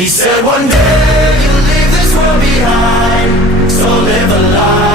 He said one day you'll leave this world behind, so live a life